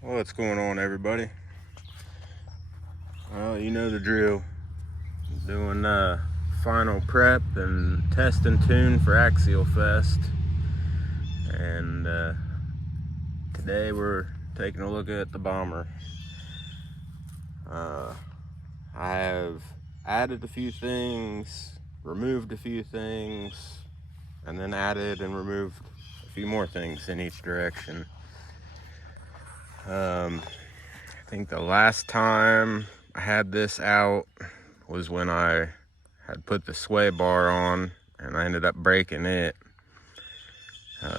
What's going on, everybody? Well, you know the drill. Doing final prep and test and tune for Axial Fest. And today we're taking a look at the bomber. I have added a few things, removed a few things, and then added and removed a few more things in each direction. I think the last time I had this out was when I had put the sway bar on and I ended up breaking it.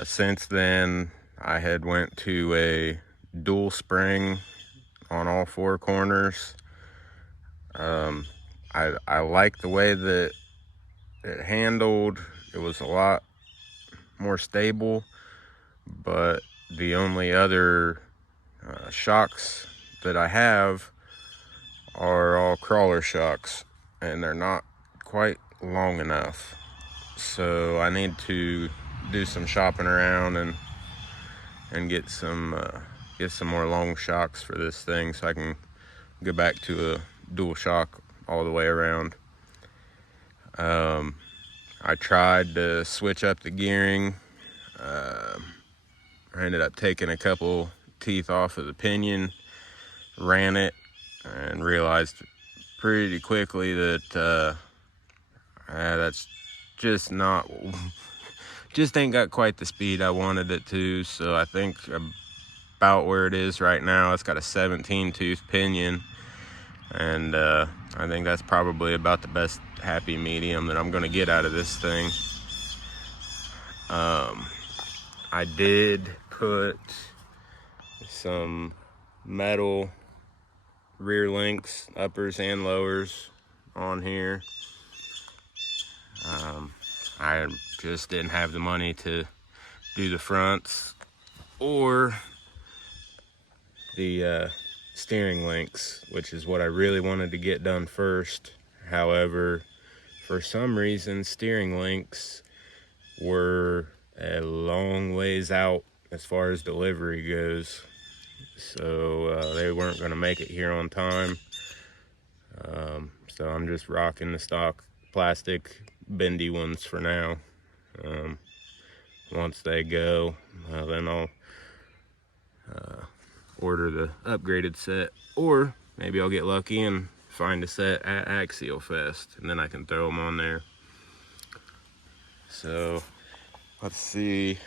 Since then, I had went to a dual spring on all four corners. I like the way that it handled. It was a lot more stable, but the only other shocks that I have are all crawler shocks, and they're not quite long enough. So I need to do some shopping around and get some more long shocks for this thing, so I can go back to a dual shock all the way around. I tried to switch up the gearing. I ended up taking a couple teeth off of the pinion, ran it, and realized pretty quickly that that's just ain't got quite the speed I wanted it to. So I think about where it is right now, it's got a 17 tooth pinion, and I think that's probably about the best happy medium that I'm gonna get out of this thing. I did put some metal rear links, uppers and lowers, on here. I just didn't have the money to do the fronts or the steering links, which is what I really wanted to get done first. However, for some reason, steering links were a long ways out as far as delivery goes, so they weren't going to make it here on time. So I'm just rocking the stock plastic bendy ones for now. Once they go, then I'll order the upgraded set, or maybe I'll get lucky and find a set at Axial Fest, and then I can throw them on there. So let's see.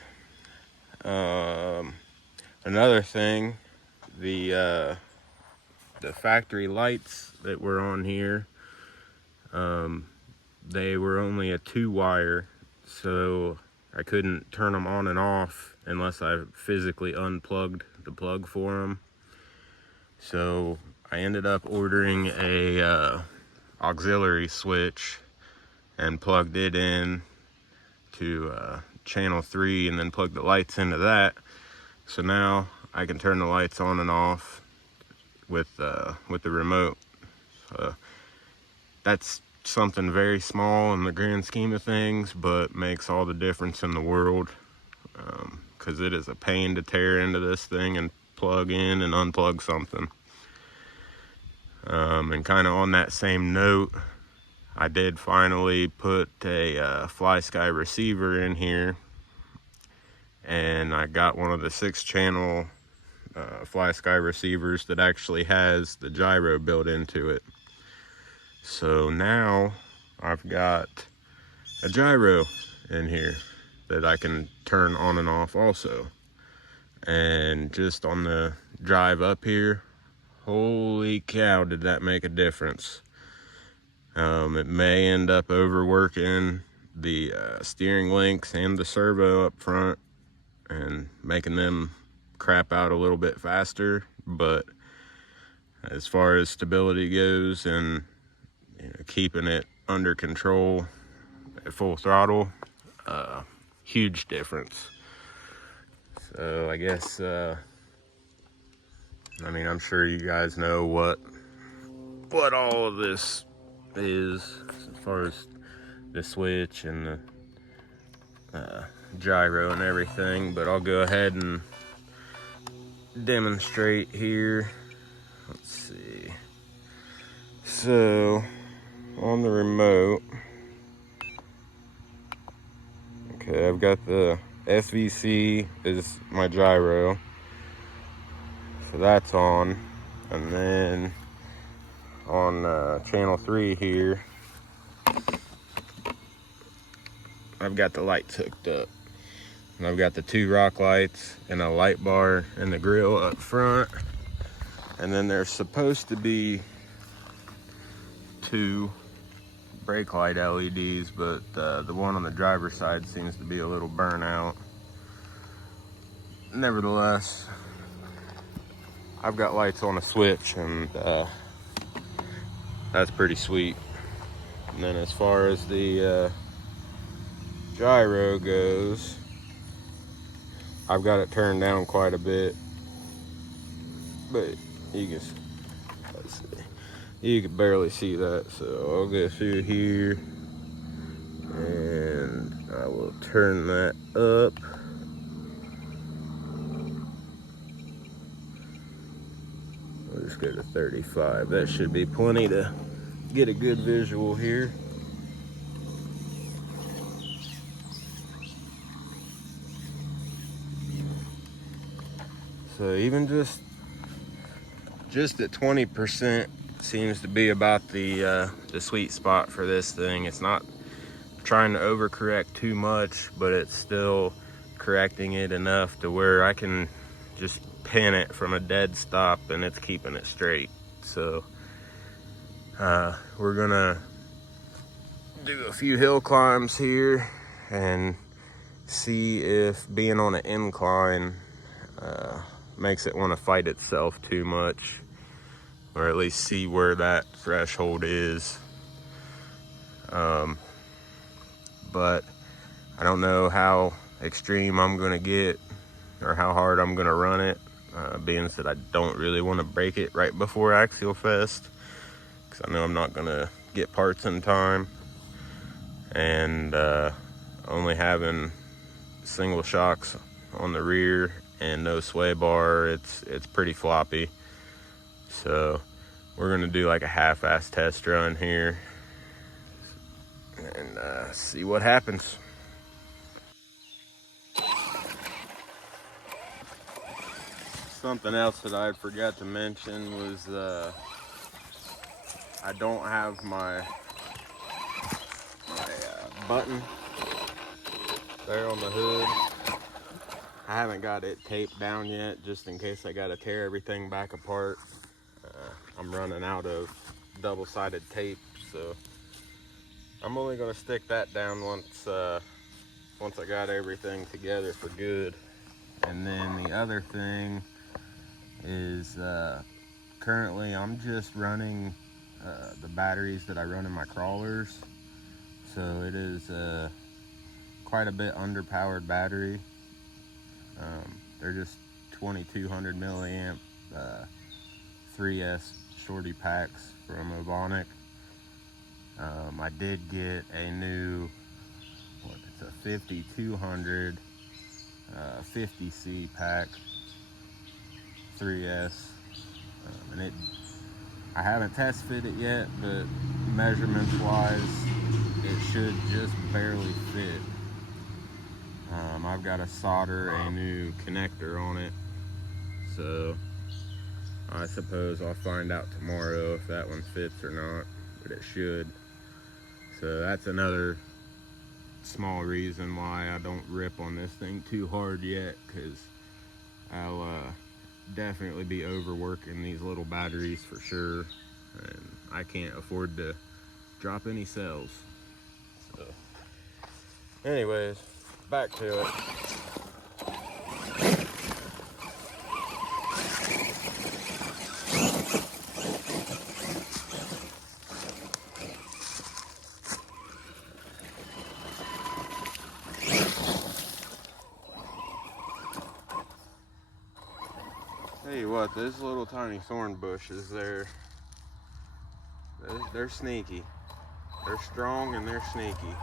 Another thing, the factory lights that were on here, they were only a 2-wire, so I couldn't turn them on and off unless I physically unplugged the plug for them. So I ended up ordering a auxiliary switch and plugged it in to channel 3, and then plugged the lights into that. So now I can turn the lights on and off with the remote. That's something very small in the grand scheme of things, but makes all the difference in the world, because it is a pain to tear into this thing and plug in and unplug something. And kind of on that same note, I did finally put a Fly Sky receiver in here, and I got one of the 6-channel Fly Sky receivers that actually has the gyro built into it. So now I've got a gyro in here that I can turn on and off also. And just on the drive up here, holy cow, did that make a difference. It may end up overworking the steering links and the servo up front and making them crap out a little bit faster, but as far as stability goes, and keeping it under control at full throttle. Huge difference. So I guess I'm sure you guys know what all of this is as far as the switch and the gyro and everything, but I'll go ahead and demonstrate here. Let's see. So on the remote, okay, I've got the SVC is my gyro, so that's on, and then on channel 3 here, I've got the lights hooked up. And I've got the 2 rock lights and a light bar in the grill up front. And then there's supposed to be 2 brake light LEDs, but the one on the driver's side seems to be a little burnt out. Nevertheless, I've got lights on a switch, and that's pretty sweet. And then as far as the gyro goes, I've got it turned down quite a bit, but you can barely see that. So I'll go through here and I will turn that up. We'll just go to 35. That should be plenty to get a good visual here. So even just at 20% seems to be about the sweet spot for this thing. It's not trying to overcorrect too much, but it's still correcting it enough to where I can just pin it from a dead stop and it's keeping it straight. So we're gonna do a few hill climbs here and see if being on an incline makes it want to fight itself too much, or at least see where that threshold is. But I don't know how extreme I'm gonna get or how hard I'm gonna run it, being that I don't really want to break it right before Axial Fest, because I know I'm not gonna get parts in time, and only having single shocks on the rear and no sway bar, it's pretty floppy. So we're gonna do like a half-ass test run here and see what happens. Something else that I forgot to mention was I don't have my button there on the hood. I haven't got it taped down yet, just in case I gotta tear everything back apart. I'm running out of double-sided tape, so I'm only gonna stick that down once I got everything together for good. And then the other thing is currently I'm just running the batteries that I run in my crawlers. So it is quite a bit underpowered battery. They're just 2200 milliamp 3S shorty packs from Ovonic. I did get a new, it's a 5200 50C pack 3S, and I haven't test fit it yet, but measurements wise it should just barely fit. I've got to solder a new connector on it, so I suppose I'll find out tomorrow if that one fits or not, but it should. So that's another small reason why I don't rip on this thing too hard yet, because I'll definitely be overworking these little batteries for sure, and I can't afford to drop any cells. So anyways, back to it. Tell you what, those little tiny thorn bushes, they're sneaky. They're strong and they're sneaky.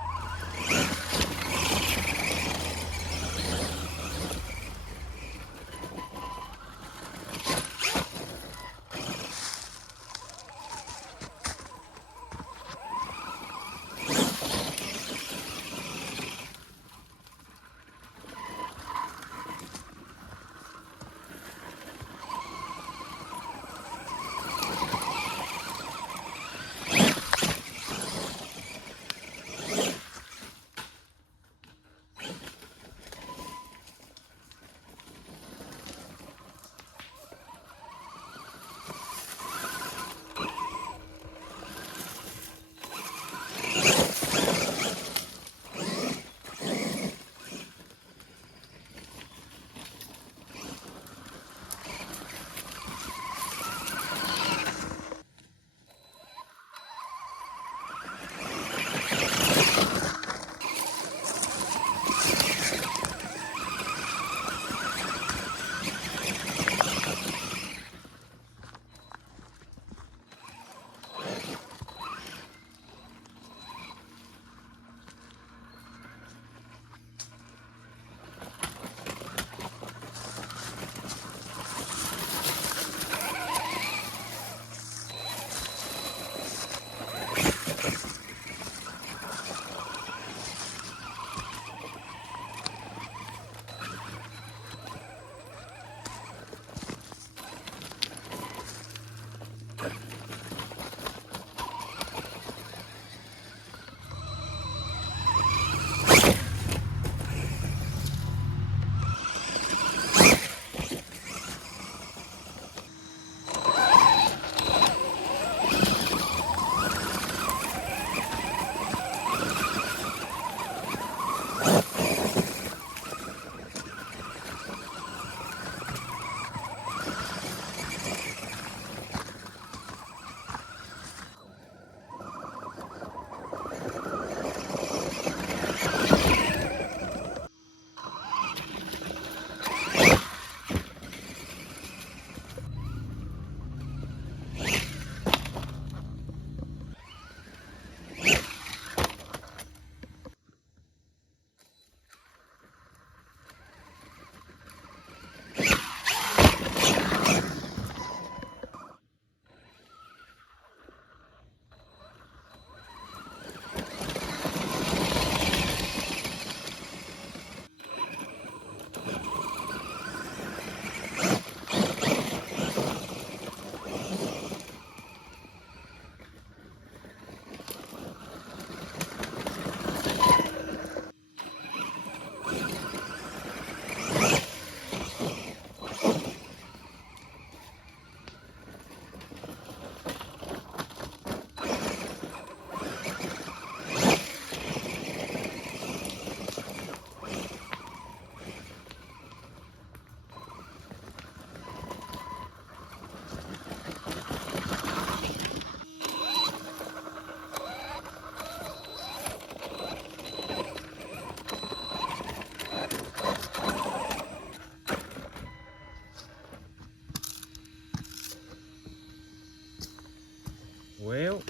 Well,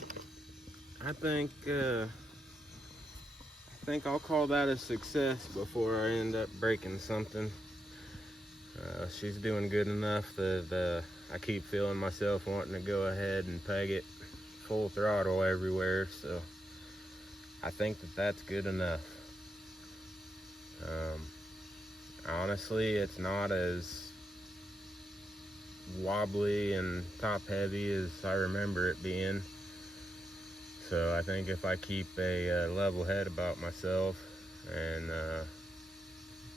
I think I'll call that a success before I end up breaking something. She's doing good enough that I keep feeling myself wanting to go ahead and peg it full throttle everywhere, so I think that's good enough. Honestly, it's not as wobbly and top heavy as I remember it being. So I think if I keep a level head about myself and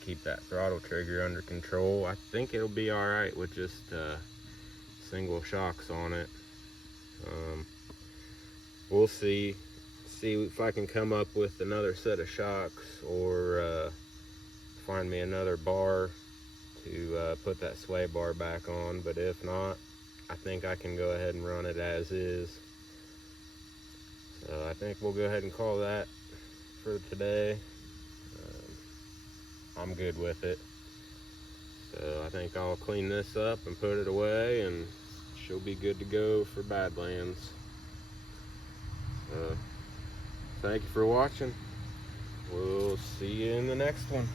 keep that throttle trigger under control, I think it'll be all right with just single shocks on it. We'll see if I can come up with another set of shocks or find me another bar to put that sway bar back on, but if not, I think I can go ahead and run it as is. So I think we'll go ahead and call that for today. I'm good with it. So So I think I'll clean this up and put it away, and she'll be good to go for Badlands. Thank you for watching. We'll see you in the next one.